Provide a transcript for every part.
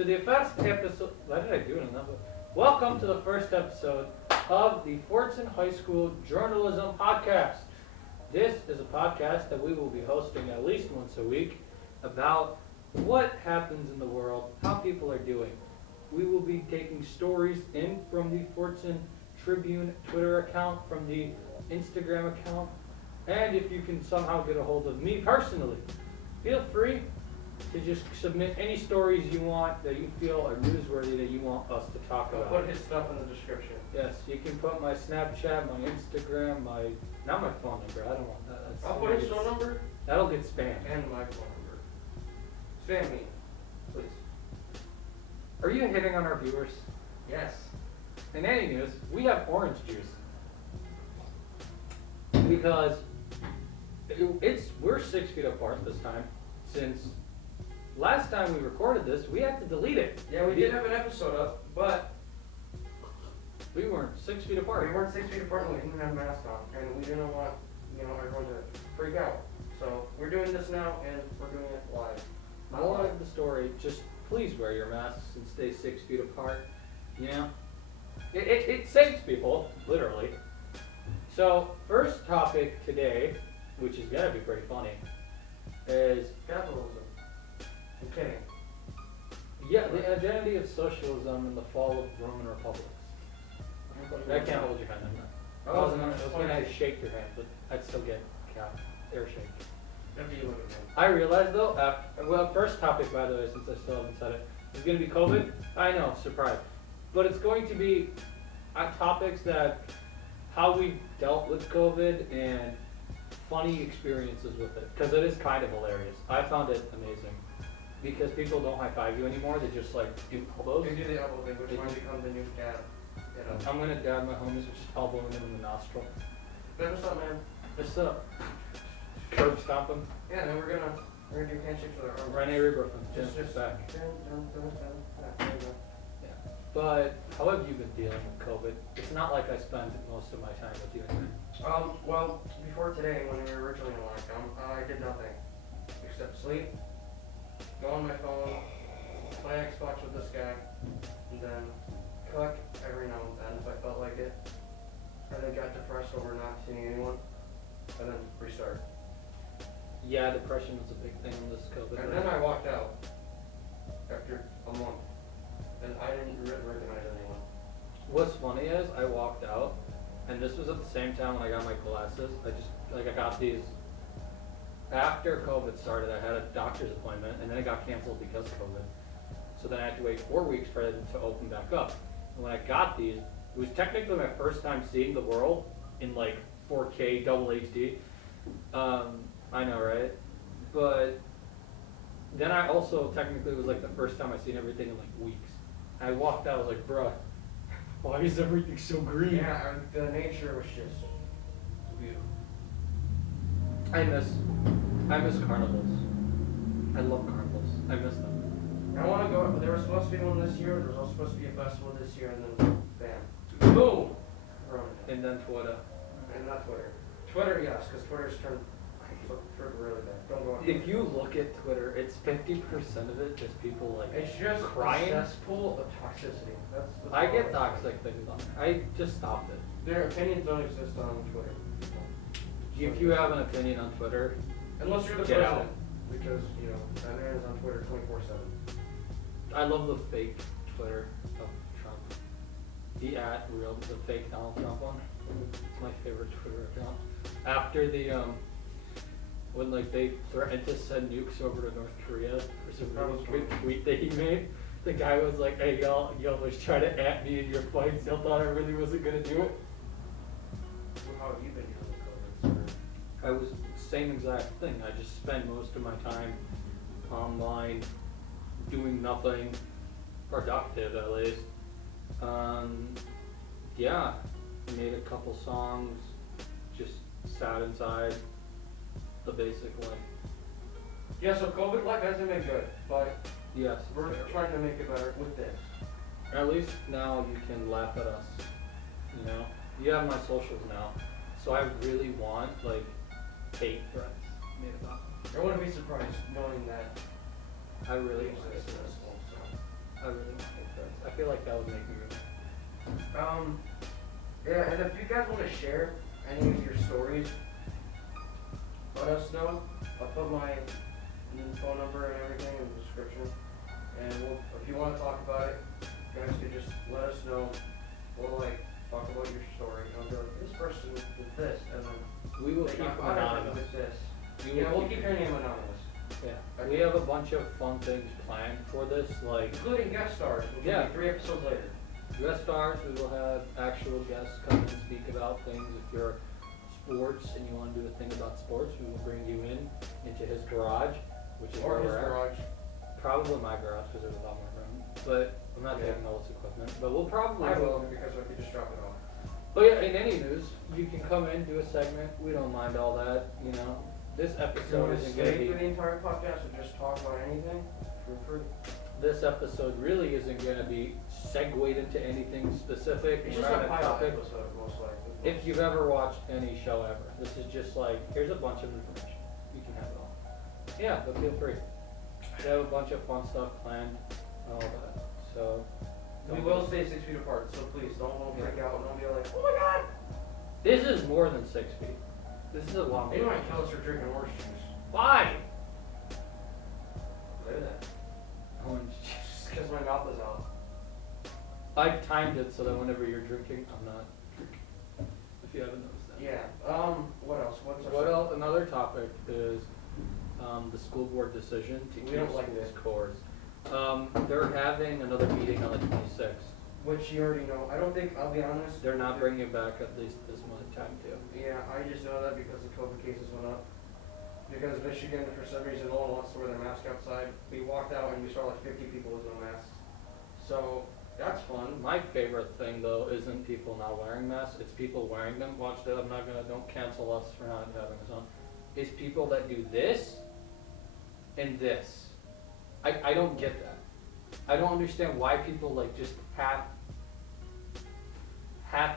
to the first episode. Why did I do it in that way? Welcome to the first episode of the Fordson High School Journalism Podcast. This is a podcast that we will be hosting at least once a week about what happens in the world, how people are doing. We will be taking stories in from the Fordson Tribune Twitter account, from the Instagram account, and if you can somehow get a hold of me personally, feel free to just submit any stories you want that you feel are newsworthy that you want us to talk about. I'll put his stuff in the description. Yes, you can put my Snapchat, my Instagram, not my phone number. I don't want that. I'll put his phone number That'll get spammed. and my phone number. Spam me, please. Are you hitting on our viewers? Yes. In any news, we have orange juice because we're 6 feet apart this time. Since last time we recorded this, we had to delete it. Yeah, we did have an episode up, but We weren't 6 feet apart. we weren't 6 feet apart and we didn't have masks on, and we didn't want everyone to freak out. So we're doing this now, and we're doing it live. Not More live. of the story, just please wear your masks and stay 6 feet apart. You know? It saves people, literally. So, first topic today, which is gonna be pretty funny, is Capitalism. I'm kidding. the identity of socialism and the fall of Roman republics. I can't hold your hand on that. I was gonna shake your hand, but I'd still get air shake. After you look at me. I realized though, first topic by the way, since I still haven't said it, is going to be COVID. I know, surprise. But it's going to be topics that, how we dealt with COVID and funny experiences with it. Because it is kind of hilarious. I found it amazing. Because people don't high five you anymore, they just like do elbows. You do the elbow thing, which might become the new dab. I'm going to dab my homies, just elbowing them in the nostril. What's up, man? Just curb stomp them. Yeah, and then we're gonna do handshakes with our arms. Rene Rebrooklyn, Just back. There you go. Yeah. But how have you been dealing with COVID? It's not like I spend most of my time with you anymore. Well, before today, when we were originally in lockdown, I did nothing except sleep, go on my phone, play Xbox with this guy, and then cook every now and then if I felt like it. And then got depressed over not seeing anyone, and then restart. Yeah, depression is a big thing on this COVID. And then I walked out after a month, and I didn't recognize anyone. What's funny is I walked out, and this was at the same time when I got my glasses. I got these after COVID started. I had a doctor's appointment, and then it got canceled because of COVID. So then I had to wait 4 weeks for it to open back up. And when I got these, it was technically my first time seeing the world in like 4K double HD. I know, right? But then I also technically was like the first time I seen everything in like weeks. I walked out, I was like, bruh, why is everything so green? Yeah, the nature was just beautiful. I miss carnivals. I love carnivals. I miss them. I want to go. There was supposed to be one this year. There was also supposed to be a festival this year, and then bam, boom, Corona. And then Twitter. And not Twitter. Twitter, yes, because Twitter's turned really bad. Don't go on. If you look at Twitter, it's 50% of it just people like It's just crying. a cesspool of toxicity. That's I all get it's toxic things on there. I just stopped it. Their opinions don't exist on Twitter. If you have an opinion on Twitter, Unless you're the Get president, out. because that man is on Twitter 24/7. I love the fake Twitter of Trump. The fake Donald Trump one. It's my favorite Twitter account. After the when like they threatened to send nukes over to North Korea for some really good tweet that he made, the guy was like, "Hey y'all was trying to at me in your fights. Y'all thought I really wasn't gonna do it." Well, how have you been dealing with COVID, sir? I was same exact thing. I just spend most of my time online, doing nothing productive at least. Yeah, made a couple songs, just sat inside, the basic way. Yeah, so COVID life hasn't been good, but Yes. we're trying to make it better with this. At least now you can laugh at us. You know? You have my socials now. So I really want like hate threats made about me. I wouldn't be surprised knowing that I really it's want to. successful. So. I really want to make friends. I feel like that would make me really. Yeah, and if you guys want to share any of your stories, let us know. I'll put my phone number and everything in the description. And if you want to talk about it, you guys can just let us know. We'll like talk about your story. And I'll be like, this person did this, and then We will keep them anonymous. with this. You will We'll keep your name anonymous. Yeah. We have a bunch of fun things planned for this, like Including guest stars, which will be 3 episodes later. guest stars. We will have actual guests come and speak about things. If you're sports and you want to do a thing about sports, we will bring you into his garage, which is Or where his we're at. garage. Probably my garage because there's a lot more room. But I'm not taking all this equipment. But we'll probably. I will, because I could just drop it off. But yeah, in any news, you can come in, do a segment. We don't mind all that, you know. This If you episode want to isn't going to stay be. for the entire podcast or just talk about anything, feel free. This episode really isn't going to be segued into anything specific. It's We're just not a gonna pilot topic. episode, most likely. If you've ever watched any show ever, this is just like, here's a bunch of information. You can have it all. Yeah, but feel free. We have a bunch of fun stuff planned and all that. So, We will stay 6 feet apart, so please don't freak out and don't be like, oh my god! this is more than 6 feet. This is a long They might kill us for drinking orange juice. Why? Look at that. Orange Just because my mouth is out. I timed it so that whenever you're drinking, I'm not drinking. If you haven't noticed that. Yeah, what else? What's our What else? Another topic is the school board decision to We keep don't like schools that. cores. They're having another meeting on the 26th. Which you already know. I don't think, I'll be honest. They're not bringing it back at least this month time too. Yeah, I just know that because the COVID cases went up. Because Michigan, for some reason, no one wants to wear their mask outside. We walked out and we saw like 50 people with no masks. So, that's fun. My favorite thing though isn't people not wearing masks, it's people wearing them. Watch that, don't cancel us for not having this on. It's people that do this and this. I don't get that. I don't understand why people like just half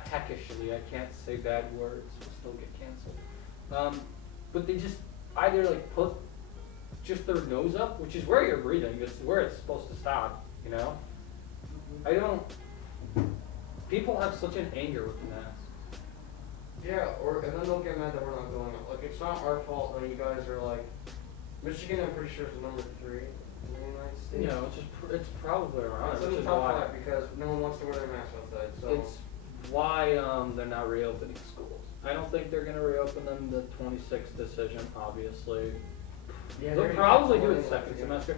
peckishly, I can't say bad words, we'll still get canceled. But they just either like put just their nose up, which is where you're breathing, it's where it's supposed to stop, you know? I don't, people have such an anger with the mask. Yeah, and then they'll get mad that we're not going up. Like, it's not our fault that you guys are like, Michigan, I'm pretty sure is the number 3 in the United States. You know, it's probably around, It's which in the is top why, 5 because no one wants to wear their mask outside, so. it's why, they're not reopening schools. I don't think they're gonna reopen them the 26th decision, obviously. Yeah, They'll they're probably do gonna it second again. semester.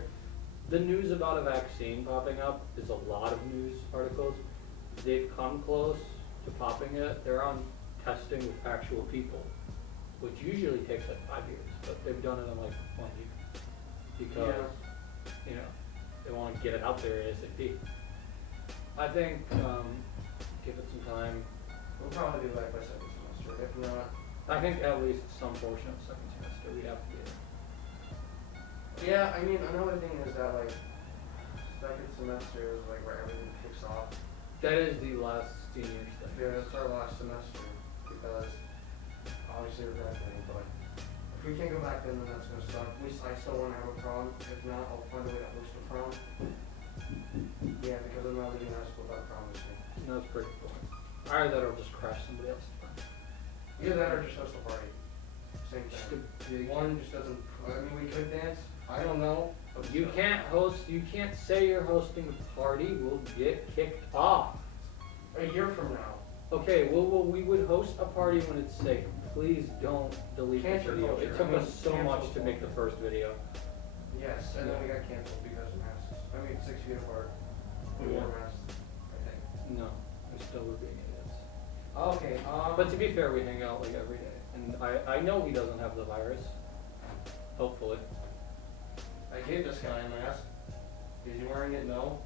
The news about a vaccine popping up is a lot of news articles. They've come close to popping it. They're on testing with actual people, which usually takes like 5 years, but they've done it in like 1 year. Because, you know, they want to get it out there ASAP. I think, give it some time. We'll probably be back by second semester. If not, I think at least some portion of second semester we have to be in. yeah, I mean, another thing is that like, second semester is like where everything kicks off. That is the last seniors thing. Yeah, it's our last semester because obviously we're graduating, but if we can't go back then that's gonna suck. I still wanna have a prom. If not, I'll find a way to host a prom. Yeah, because I'm not leaving high school without prom this year. That's pretty cool. Either that or just crash somebody else's fun. Either that or just host a party. Same Just thing. a big. One just doesn't, I mean, we could dance. I don't know. But You can't say you're hosting a party, we'll get kicked off. A year from now. Okay, well, we would host a party when it's safe. Please don't delete this Cancel video. culture. It took I mean, us so cancel much to make the culture. first video. Yes, and then we got canceled because of masks. I mean, 6 feet apart. We wore masks, I think. No, we still were being idiots. Okay, But to be fair, we hang out like every day. And I know he doesn't have the virus. Hopefully. I gave this guy a mask. Is he wearing it? No.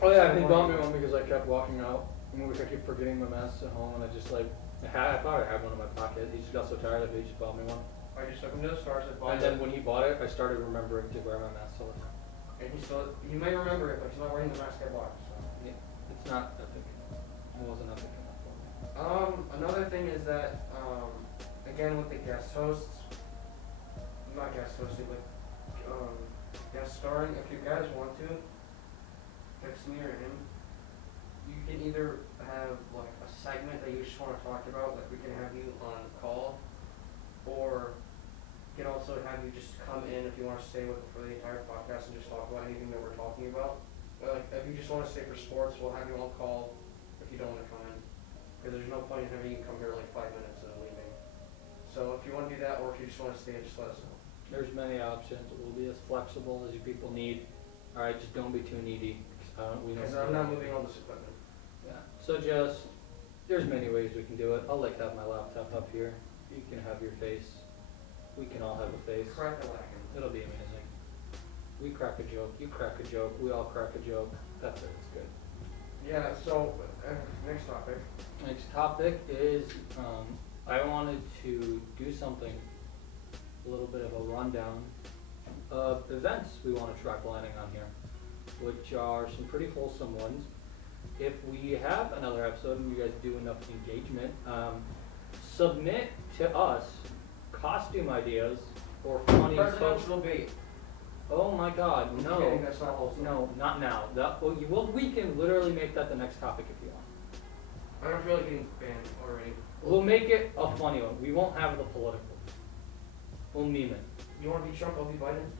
Oh yeah, he bought me one because I kept walking out. I keep forgetting my masks at home, and I just like, I thought I had one in my pocket. He just got so tired of it, he just bought me one. I just took him to the stores and bought And then when he bought it, I started remembering to wear my mask all the time. And he may remember it, but he's not wearing the mask I bought, so. Yeah, it's not epic enough. It wasn't epic enough for me. Another thing is that, again with the guest hosts, not guest hosting, but, guest starring, if you guys want to, text me or him. You can either have like a segment that you just want to talk about, like we can have you on call, or we can also have you just come in if you want to stay with for the entire podcast and just talk about anything that we're talking about. Like if you just want to stay for sports, we'll have you on call if you don't want to come in, because there's no point in having you come here like 5 minutes and then leaving. So if you want to do that, or if you just want to stay, just let us know. There's many options. We'll be as flexible as you people need. All right, just don't be too needy. Because I'm not moving all this equipment. Yeah. So just, there's many ways we can do it. I'll like have my laptop up here. You can have your face. We can all have a face. Crack a lagging. It'll be amazing. We crack a joke. You crack a joke. We all crack a joke. That's it. It's good. Yeah. So next topic. Next topic is I wanted to do something, a little bit of a rundown of events we want to try planning on here, which are some pretty wholesome ones. If we have another episode and you guys do enough engagement, submit to us costume ideas or funny Presidential debate. Oh my God, I'm no, kidding, that's not wholesome. no, not now. We can literally make that the next topic if you want. I don't feel like getting banned already. We'll make it a funny one. We won't have the political. We'll meme it. You want to be Trump? I'll be Biden.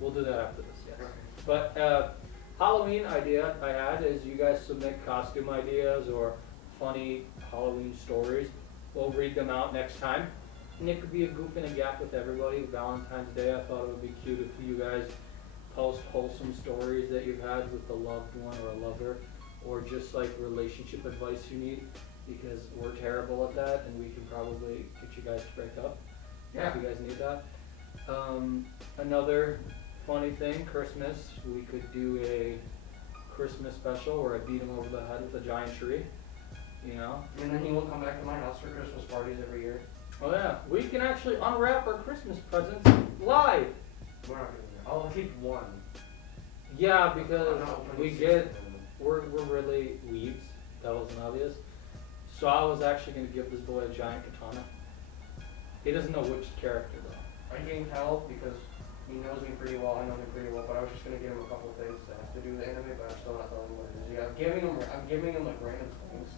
We'll do that after this, yes. Okay. But Halloween idea I had is you guys submit costume ideas or funny Halloween stories. We'll read them out next time. And it could be a goof and a gap with everybody. Valentine's Day, I thought it would be cute if you guys post wholesome stories that you've had with a loved one or a lover, or just like relationship advice you need, because we're terrible at that and we can probably get you guys to break up if you guys need that. Another funny thing, Christmas, we could do a Christmas special where I beat him over the head with a giant tree, you know? And then he will come back to my house for Christmas parties every year. Oh yeah, we can actually unwrap our Christmas presents live. We're not doing that. I'll keep one. Yeah, because we get, them. we're really weebs, that wasn't obvious. So I was actually going to give this boy a giant katana. He doesn't know which character though. I can tell because he knows me pretty well. I know him pretty well, but I was just gonna give him a couple of things that have to do with anime, but I'm still not telling him what it is. Yeah, I'm giving him like random things.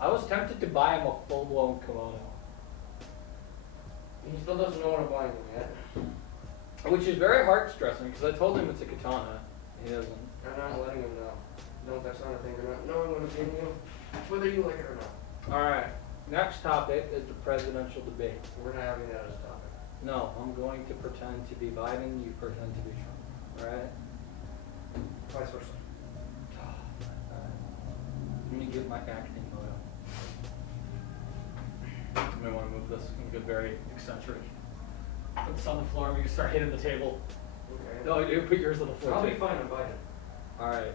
I was tempted to buy him a full-blown kimono. He still doesn't know what I'm buying him yet. Which is very heart-stressing, because I told him it's a katana. He doesn't. I'm not letting him know. No, that's not a thing. I'm not knowing what I'm giving him, whether you like it or not. Alright, next topic is the presidential debate. We're not having that as a topic. No, I'm going to pretend to be Biden, you pretend to be Trump. Alright? Vice versa. Let me get my acting mode up. You may want to move this and get very eccentric. Put this on the floor and we can start hitting the table. Okay. No, you put yours on the floor I'll too. be fine. I'm Biden. Alright.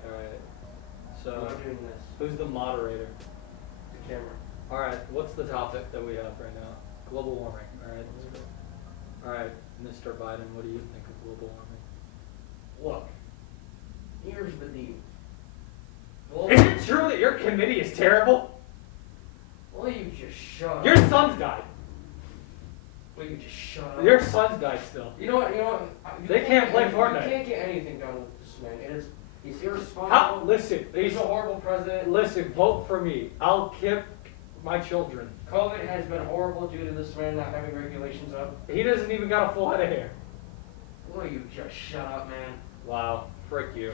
So, I'm doing this. who's the moderator? The camera. Alright, what's the topic that we have right now? Global warming. Alright, let's go. Alright, Mr. Biden, what do you think of global warming? Look. Here's the deal. Is it true that your committee is terrible? Will you just shut up? Your son's died. Will you just shut up? Your son's died still. You know what? You They can't play Fortnite. You can't get anything done with this man. He's irresponsible. Listen, He's a horrible president. Listen, vote for me. I'll keep my children. COVID has been horrible due to this man not having regulations up. He doesn't even got a full head of hair. Will you just shut up, man? Wow, frick you.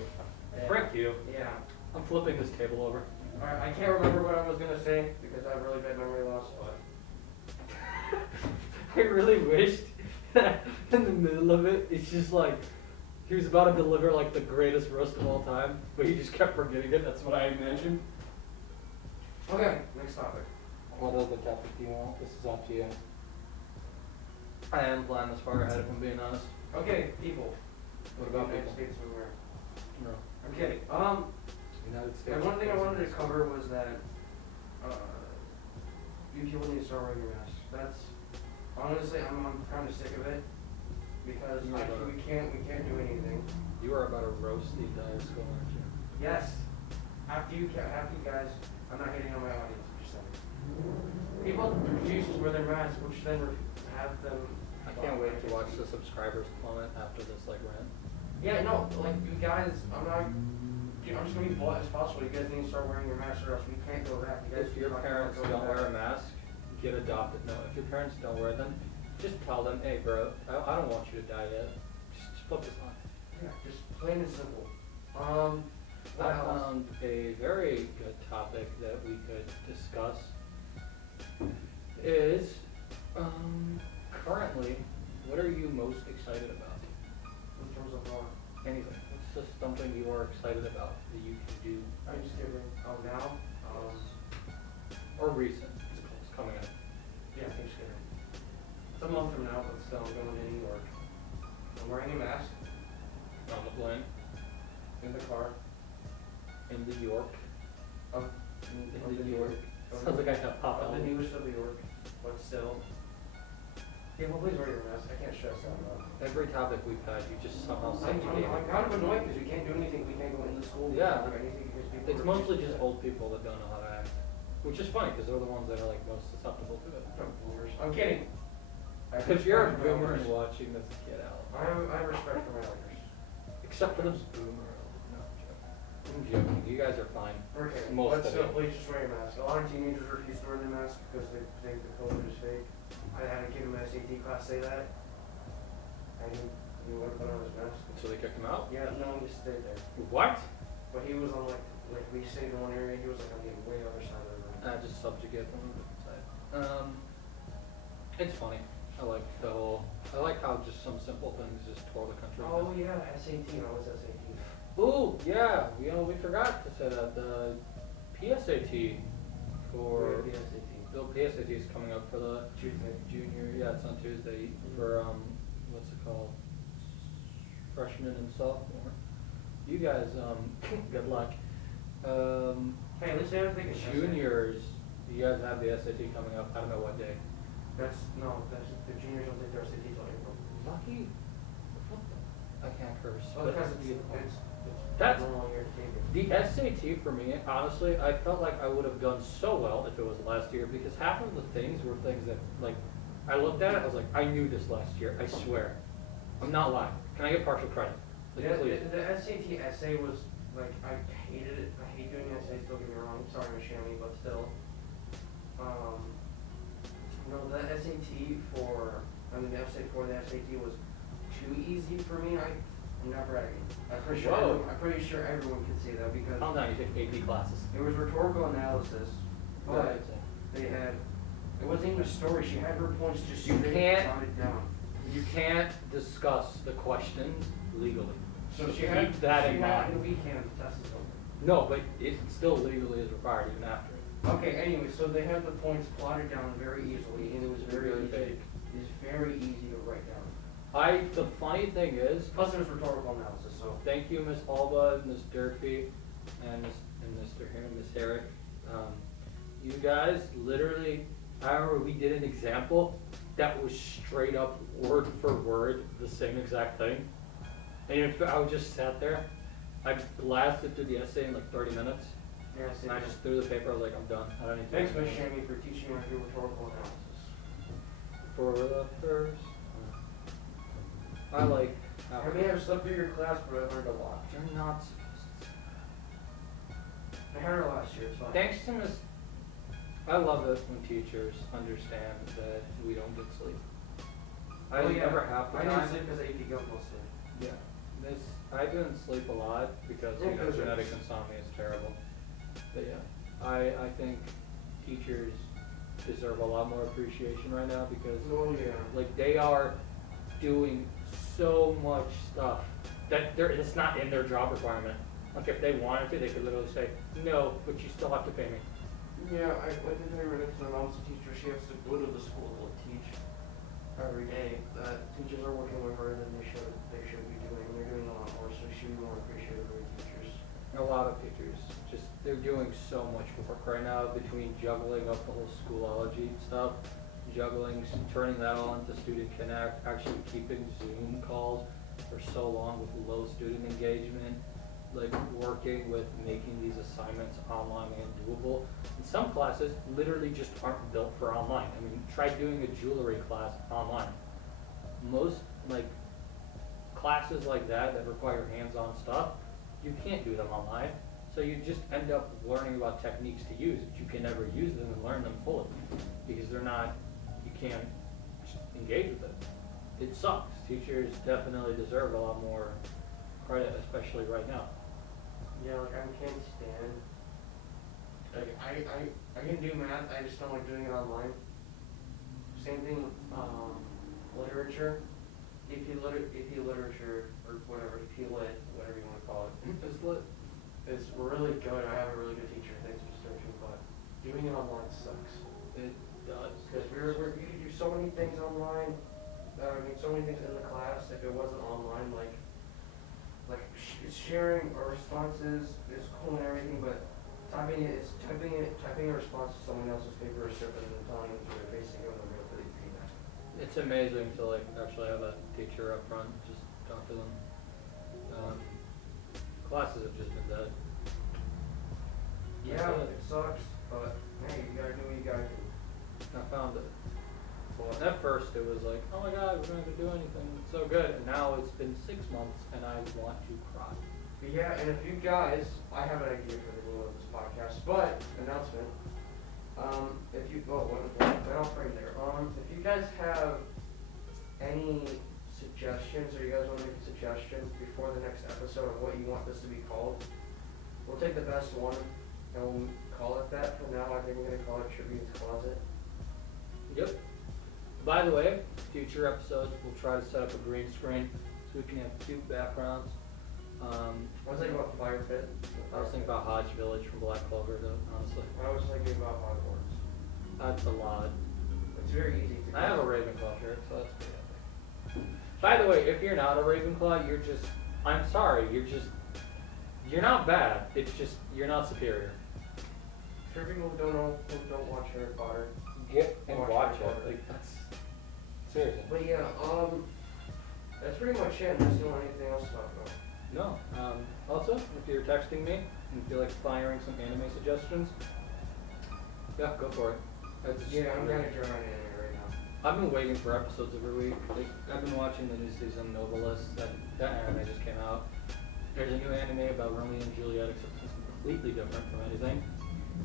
Yeah. Frick you. Yeah. I'm flipping this table over. Alright, I can't remember what I was gonna say because I have really bad memory loss, but I really wished that in the middle of it, it's just like, he was about to deliver like the greatest roast of all time, but he just kept forgetting it. That's what I imagined. okay, next topic. What other topic do you want? This is up to you. I am planning this far ahead if I'm being honest. Okay, people. What about United people? States of America. No. I'm kidding. United States. And one thing I wanted to cover was that you people need to start wearing your masks. That's honestly, I'm kind of sick of it because we can't do anything. You are about to roast the entire school, aren't you? Yes. After you guys, I'm not hating on my audience. I'm just saying. People refuse to wear their masks, which then have them. I can't wait to watch the subscribers plummet after this like rant. Yeah, no, like you guys, I'm not just gonna be blunt as possible. You guys need to start wearing your masks or else we can't go back. You guys If your cannot parents go don't back. wear a mask, get adopted. No, if your parents don't wear them, just tell them, hey bro, I don't want you to die yet. Just put this on. Yeah, just plain and simple. I What else? found a very good topic that we could discuss is, currently, what are you most excited about? In terms of what? Anything. What's just something you are excited about that you can do? I'm just kidding. Oh, now? Or recent. It's coming up. Yeah, Thanksgiving. It's a month from now, but still, I'm going to New York. I'm wearing a mask On the plane, in the car. in New York. Of In New York. Sounds like I have pop Of out. the newest of New York, but still. Yeah, well, please wear your mask. I can't stress that enough. Every topic we've had, you just somehow said I'm you gave I'm it. kind of annoyed because we can't do anything. We can't go into school. We Yeah. can't do anything because people It's are mostly refusing just to- old people that don't know how to act. Which is funny, because they're the ones that are like most susceptible to it. No, boomers. I'm kidding. I If you're a respect my boomer and elders. watching this, get out. I have respect for my elders. Except for those boomer. No, I'm joking. You guys are fine. Okay, Most but of still, it. please just wear your mask. A lot of teenagers refuse to wear their mask because they think the COVID is fake. I had a kid in my SAT class say that. And he wouldn't put on his mask. So they kicked him out? Yeah, no, he stayed there. What? But he was on like we stayed in one area, he was like on the way other side of the room. Just subjugate them on the different side. It's funny. I like how just some simple things just tore the country. Oh yeah, SAT, I was SAT. Ooh, yeah, we forgot to say that the PSAT for Yeah, the SAT. the PSAT is coming up for the Tuesday. junior. Yeah, it's on Tuesday for what's it called? Freshman and sophomore. You guys, good luck. Hey, at least they have to take a test. Juniors, you guys have the SAT coming up. I don't know what day. That's the juniors don't take their SAT till April. Lucky. I can't curse. Oh, but because that's it's normal year to take it. the SAT for me. Honestly, I felt like I would have done so well if it was last year because half of the things were things that like I looked at it. I was like, I knew this last year. I swear. I'm not lying. Can I get partial credit? Like, Yeah, please. the SAT essay was like I hated it. I hate doing essays. Don't get me wrong. Sorry, Miss Shammy, but still. No, the SAT the essay for the SAT was too easy for me. I'm not bragging. I'm pretty sure. Whoa. I'm pretty sure everyone can say that because Calm down. You take AP classes. it was rhetorical analysis, but Right. they had. It wasn't even a story. She had her points just You straight can't- jotted down. You can't discuss the questions legally. So So she had keep that in she had mind. the weekend to test it over. No, but it still legally is required even after it. Okay, anyway, so they had the points plotted down very easily, and it was very Really easy. fake. It's very easy to write down. The funny thing is, Plus, it was rhetorical analysis, so. thank you, Miss Alba, Miss Durfee, and Mr. Herring, Miss Herrick. You guys literally, I remember we did an example that was straight up word for word the same exact thing. And if I would just sat there, I blasted through the essay in like 30 minutes, Yeah, and I just threw the paper. I was like, I'm done. I don't need to. Thanks, Miss Shammy, for teaching me how to do rhetorical analysis. For the first. I like. How I may have slept through your class, but I learned a lot. You're not supposed to. I had her last year, it's fine. Thanks to Miss. I love it when teachers understand that we don't get sleep. I Oh, yeah. never have the I time. didn't sleep because I ate the guilt mostly. Yeah. I didn't sleep a lot because Yeah, because genetic it's- insomnia is terrible. But yeah, I think teachers deserve a lot more appreciation right now because Oh, yeah. like they are doing so much stuff that it's not in their job requirement. Like if they wanted to, they could literally say, no, but you still have to pay me. Yeah, I think I read it to my mom's a teacher. She has to go to the school to teach every day. Teachers are working way harder than they should be doing. They're doing a lot more, so she should be more appreciative of her teachers. A lot of teachers, they're doing so much work right now between juggling up the whole Schoology stuff, turning that all into Student Connect, actually keeping Zoom calls for so long with low student engagement, like working with making these assignments online and doable. And some classes literally just aren't built for online. I mean, try doing a jewelry class online. Most like classes like that require hands-on stuff you can't do them online. So you just end up learning about techniques to use, but you can never use them and learn them fully because they're not, you can't engage with it. It sucks. Teachers definitely deserve a lot more credit, especially right now. Yeah, like I can't stand. Like I can do math. I just don't like doing it online. Same thing. Literature. AP literature or whatever. AP lit, whatever you want to call it. It's lit. It's really good. I have a really good teacher. Thanks for searching, but doing it online sucks. It does. Because we could do so many things online. So many things in the class. If it wasn't online, like sharing our responses is cool and everything, but typing a response to someone else's paper is different than telling them to their face and giving them real feedback. It's amazing to like actually have a teacher up front, just talk to them. Classes have just been dead. Yeah, it sucks, but hey, you gotta do what you gotta do. I found it. Well, at first it was like, oh my god, we're not gonna do anything. It's so good. And now it's been 6 months and I want to cry. But yeah, and if you guys, I have an idea for the name of this podcast, but announcement. If you off right there. If you guys have any suggestions or you guys want to make a suggestion before the next episode of what you want this to be called, we'll take the best one and we'll call it that. For now, I think we're gonna call it Tribune's Closet. Yep. By the way, future episodes we'll try to set up a green screen so we can have 2 backgrounds. I was thinking about Fire Pit. I was thinking about Hodge Village from Black Clover, though, honestly. I was thinking about Hogwarts. That's a lot. It's very easy to. I have a Ravenclaw shirt, so that's pretty epic. By the way, if you're not a Ravenclaw, you're just, I'm sorry, you're not bad. It's just, you're not superior. For people who don't know, who don't watch Harry Potter. Get and watch Harry it. Potter. Like, that's, seriously. But yeah, that's pretty much it. Unless you want anything else to talk about. No. Also, if you're texting me and feel like firing some anime suggestions, yeah, go for it. Yeah, I'm kind of drawing anime right now. I've been waiting for episodes every week. Like, I've been watching the new season Novelist. That anime just came out. There's a new anime about Romeo and Juliet, except it's completely different from anything.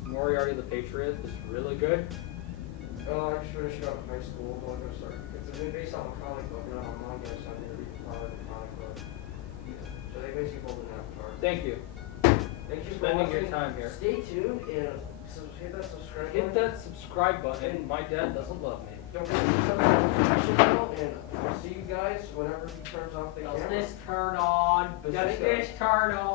Moriarty the Patriot is really good. I just finished up high school. I'm gonna start. It's based on a comic book, not a manga, so I'm gonna read part of the comic book. So they basically pulled an avatar. Thank you. Thank you for Spending watching. your time here. Stay tuned and hit that subscribe Hit button. that subscribe button. My dad doesn't love me. Don't forget to subscribe to the notification bell, and I'll see you guys whenever he turns off the camera. turn on? Does this turn on?